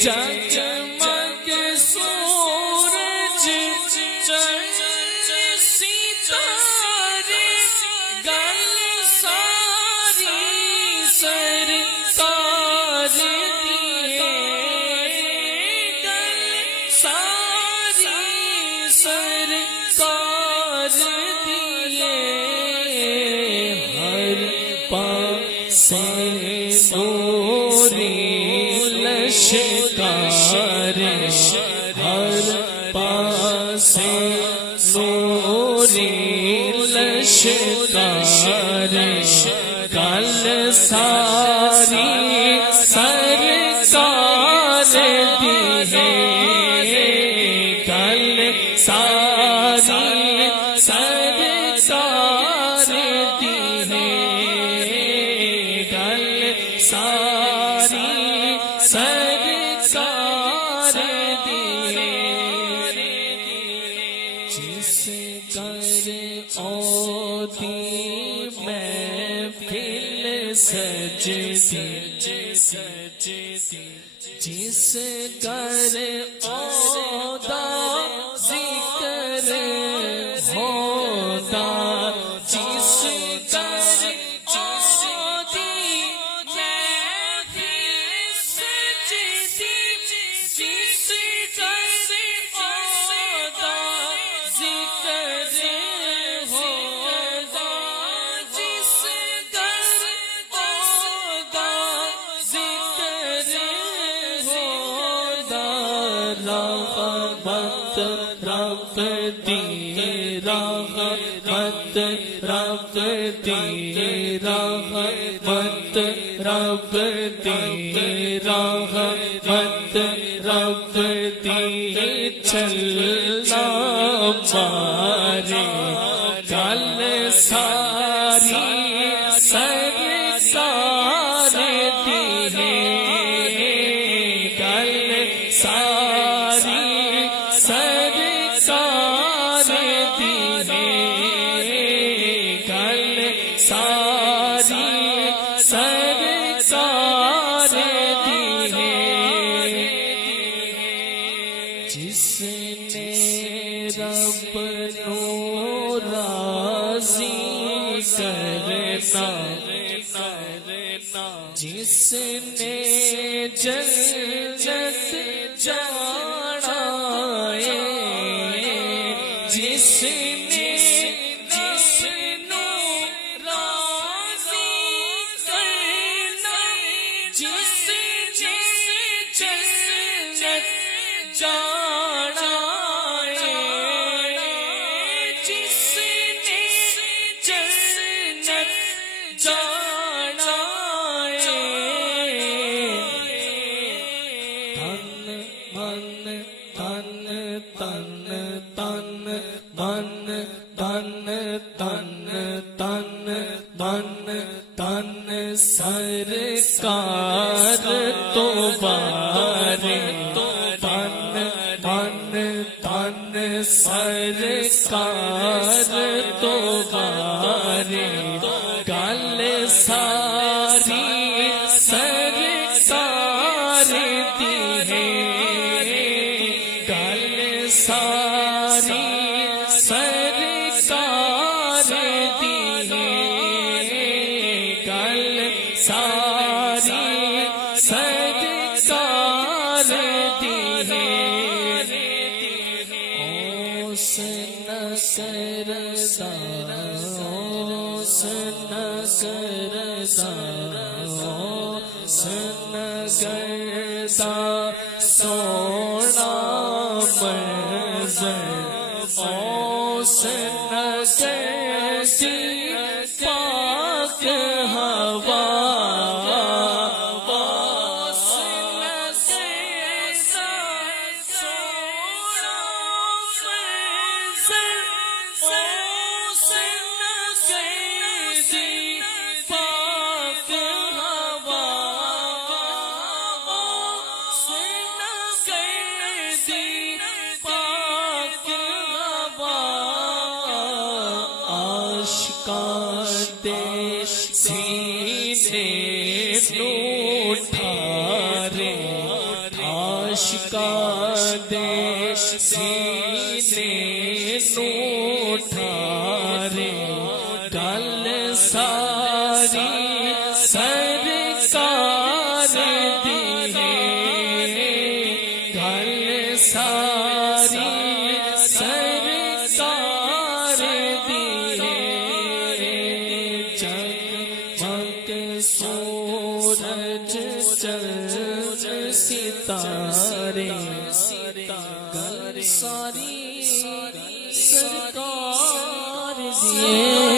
جگمگ سورج چند ستارے گل ساری سرکار دیے گل ساری سرکار دیے ہر پاسے نوری لشکار ہر پاسے نوری لشکار گل ساری سرکار دی ہے گل ساری سرکار دی ہے گل ساری سرکار دی ہے جس گھر آتی محفل سجدی جس گھر آتا ذکر ہوتا جس گھر آتی محفل سجدی جس گھر آتا ذکر ہوتا جس گھر آتا ذکر ہوتا رحمت رب دی رحمت رب دی رحمت رب دی رحمت رب دی چلنا مارے گل ساری سرکار دی ہے گل ساری سرکار دی ہے گل ساری سرکار دی ہے جس نے رب نو راضی کرنا جس نے جنت جانا ہے جس نے نو راضی کرنا جس نے جنت جانا ہے جس نے جنت جانا ہے تن تن تن تن تن تن تن تن تن سرکار تو بارے تن تن تن سرکار تو بارے گل ساری سرکار دی ہے گل ساری سرکار دی ہے گل ساری سرکار دی ہے حسن کردا حسن کردا حسن کردا سونا منظر حسن کرتی پاک ہوا سینے نو ٹھارے آشکار دے سینے نو ٹھارے گل ساری سرکار دی ہے گل ساری سرکار دی ہے جگمگ سورج چند ستارے گل ساری سرکار دی ہے